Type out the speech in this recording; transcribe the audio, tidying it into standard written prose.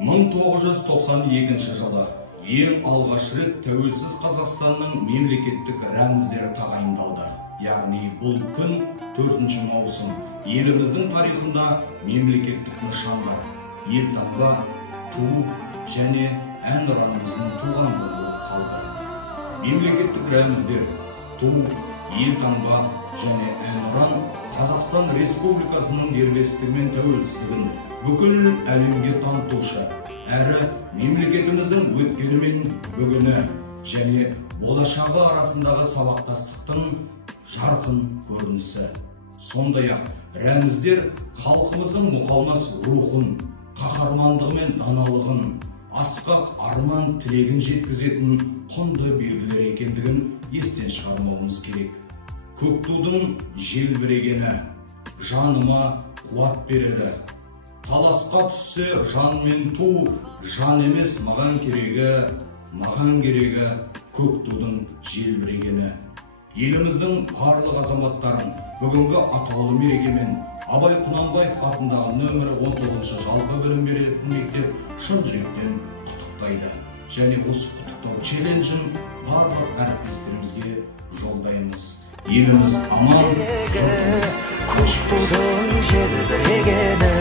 1992 жылы ең алғаш рет тәуелсіз Қазақстанның мемлекеттік рәміздері тағайындалды. Яғни бұл күн 4 маусым еліміздің тарихында мемлекеттік нышандар, елтаңба, ту және әнұранымыздың туған күні болып қалды. Мемлекеттік рәміздер, ту, елтаңба және әнұран Қазақстан Республикасының дербестігі мен тәуелсіздігін бүкіл әлемге танытушы, әрі мемлекетіміздің өткені мен бүгіні және болашағы арасындағы сабақтастықтың жарқын көрінісі. Сондай-ақ рәміздер халқымыздың мұқалмас рухын, қаһармандығы мен даналығын, асқақ арман тілегін жеткізетін құнды белгілер екендігін естен шығармауымыз керек. Көк тудың желбірегені жаныма қуат береді. Таласқа түссе жан мен ту, жан емес маған керегі көк тудың желбірегені. Еліміздің барлық азаматтарын бүгінгі атаулы мерекемен Абай Құнанбаев атындағы нөмірі 19 жалпы білім беретін мектеп шын жүректен құттықтайды. Және осы құттықтау челленджін барлық әріптестерімізге жолдаймыз. Еліміз аман, жұртымыз көк тудың желбірегені